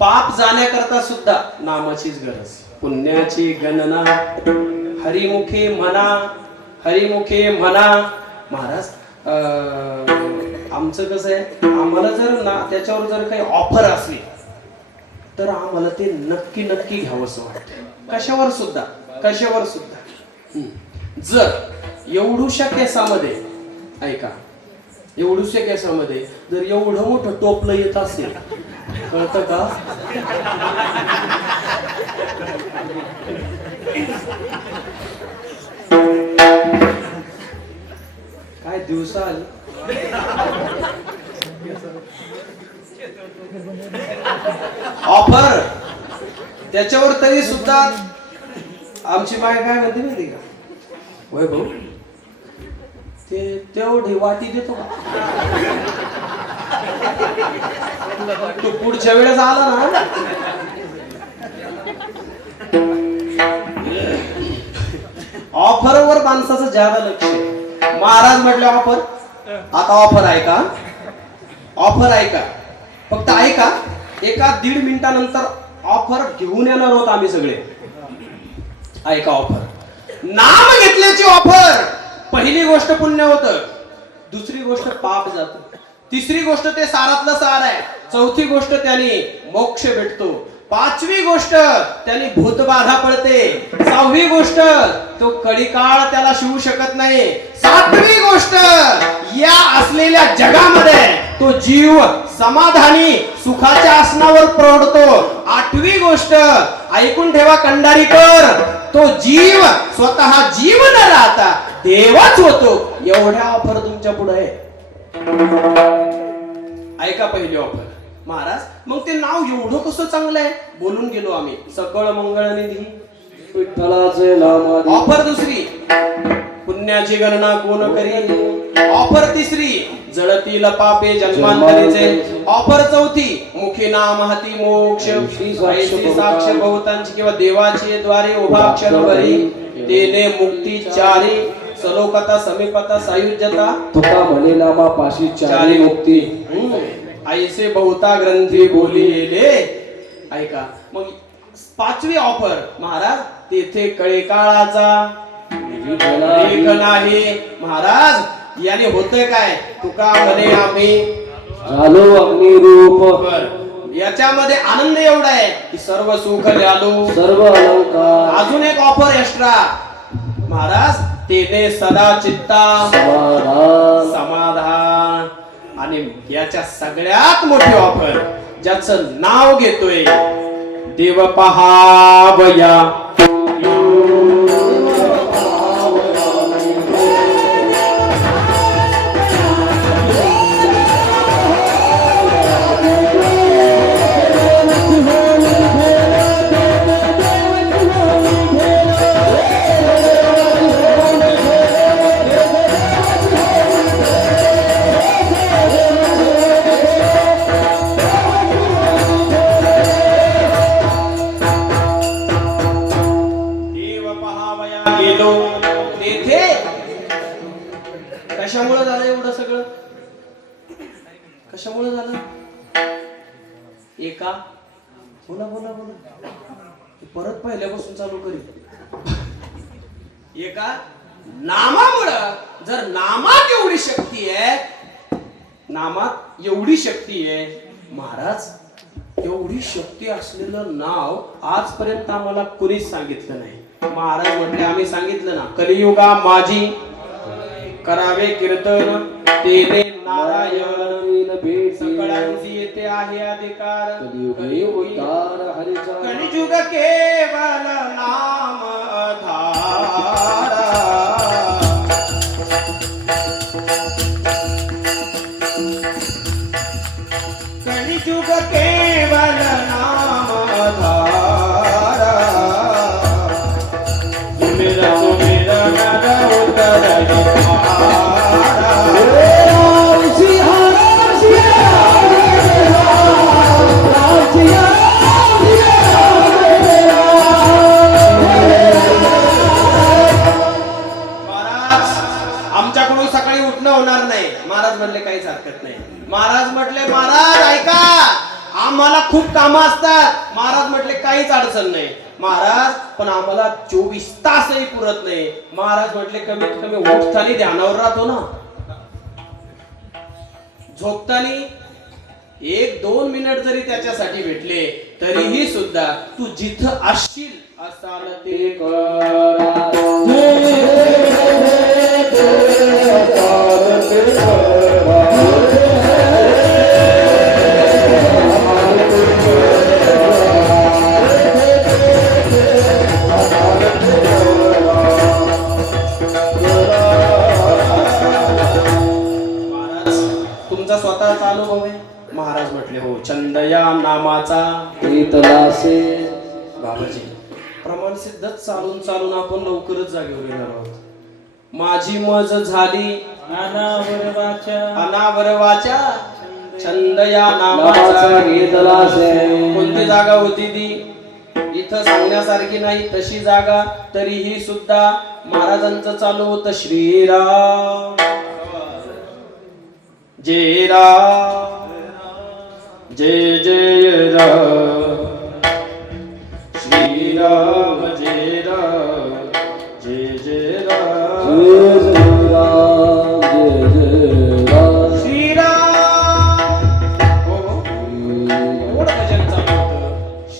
पाप जाण्याकरता सुद्धा नामाचीच गरज. पुण्याची गणना हरिमुखे म्हणा, हरिमुखे म्हणा. महाराज आमचं कसं आहे, आम्हाला जर ना त्याच्यावर जर काही ऑफर असली तर आम्हाला ते नक्की नक्की घ्यावंसं वाटतं. कशावर सुद्धा, कशावर सुद्धा. जर एवढूशा केसामध्ये, ऐका, एवढूशा केसामध्ये जर एवढं मोठं टोपलं येत असेल, कळतं का? काय दिवसा आली ऑफर, त्याच्यावर तरी सुद्धा आमची बाय काय म्हणते माहिती का, होय भाऊ ते तेवढी वाटी देतो का? तू पुढच्या वेळेस आला ना, ऑफरवर माणसाचं ज्यादा लक्ष आहे. महाराज म्हटले ऑफर, आता ऑफर आहे का? ऑफर आहे का? फक्त ऐका, एका 1.5 मिनिटानंतर ऑफर घेऊन येणार आहोत आम्ही सगळे. ऐका ऑफर, नाम घेतल्याची ऑफर. पहिली गोष्ट पुण्य होतं, दुसरी गोष्ट पाप जात, तिसरी गोष्ट ते सारातलं सार आहे, चौथी गोष्ट त्याने मोक्ष भेटतो, पाचवी गोष्ट त्याने भूतबाधा पडते, 6वी गोष्ट तो कडिकाळ त्याला शिवू शकत नाही, 7वी गोष्ट या असलेल्या जगामध्ये तो जीव समाधानी सुखाच्या आसनावर प्रौढतो, 8वी गोष्ट ऐकून ठेवा कंडारीकर, तो जीव स्वतः जीव न राहता देवच होतो. एवढ्या ऑफर तुमच्या पुढे आहे. ऐका पहिली ऑफर. महाराज मग ते नाव एवढं कसं चांगलं आहे, बोलून गेलो आम्ही, सकळ मंगळ निधी विठ्ठलाचे नाम. ऑफर दुसरी, पुण्याची गणना कोण करी. ऑफर तिसरी, जळतील पापे जन्मांतरीचे. ऑफर चौथी, मुखी नाम हाती मोक्ष. साक्ष बहुतांची किंवा देवाची द्वारे उभा अक्षर भरी, तेने मुक्ती चारी. सलोकता समीपता सायुज्यता, तुका म्हणे नामा पाशी चारी मुक्ती. ऐसे बहुता ग्रंथी बोलिले. ऐका मग 5वी ऑफर. महाराज तेथे कळे काळाचा एक नाही. महाराज याने होतंय काय, तुका म्हणे आम्ही झालो अग्निरूप. याच्यामध्ये आनंद एवढा आहे की सर्व सुख झालो, सर्व अलंकार. अजून एक ऑफर एक्स्ट्रा. महाराज तेने सदा चित्ता समाधान. समाधान. आणि याच्या सगळ्यात मोठी ऑफर, ज्याचं नाव घेतोय, देव पहावया. कशामुळे झालं एवढं सगळं, कशामुळे झालं? एका बोला बोला बोला, परत पहिल्यापासून चालू करी. एका नामामुळं. जर नामात एवढी शक्ती आहे, नामात एवढी शक्ती आहे, महाराज एवढी शक्ती असलेलं नाव आजपर्यंत आम्हाला कुणीच सांगितलं नाही. महाराज म्हटले आम्ही सांगितलं ना, कलियुगा माझी करावे कीर्तन, तेने नारायण सकळांची येते आहे अधिकार. कलियुग केवल नाम धारा. कलियुग केवल नाम धारा. सुमिर सुमिर नर उतर खूप कामं असतात. महाराज म्हटले काहीच अडचण नाही. महाराज पण आम्हाला 24 तासही पुरत नाही. महाराज म्हटले कमीत कमी उठताना ध्यानावर राहतो ना, झोपताना 1-2 मिनिट जरी त्याच्यासाठी भेटले तरीही सुद्धा तू जिथं असशील असाल ते करा. महाराज तुमचा स्वतःचा अनुभव आहे. महाराज म्हटले हो. छंद या नामाचा प्रीतलासे. बाबाजी प्रमाण सिद्धच चालून चालून आपण लवकरच जागेवर येणार आहोत. माझी मज झाली अनावर वाचा छंद या नामाचा प्रीतलासे. कोणती जागा होती ती इथं सांगण्यासारखी नाही तशी जागा. तरीही सुद्धा महाराजांचं चालू होतं श्रीराम जय राम जय जय राम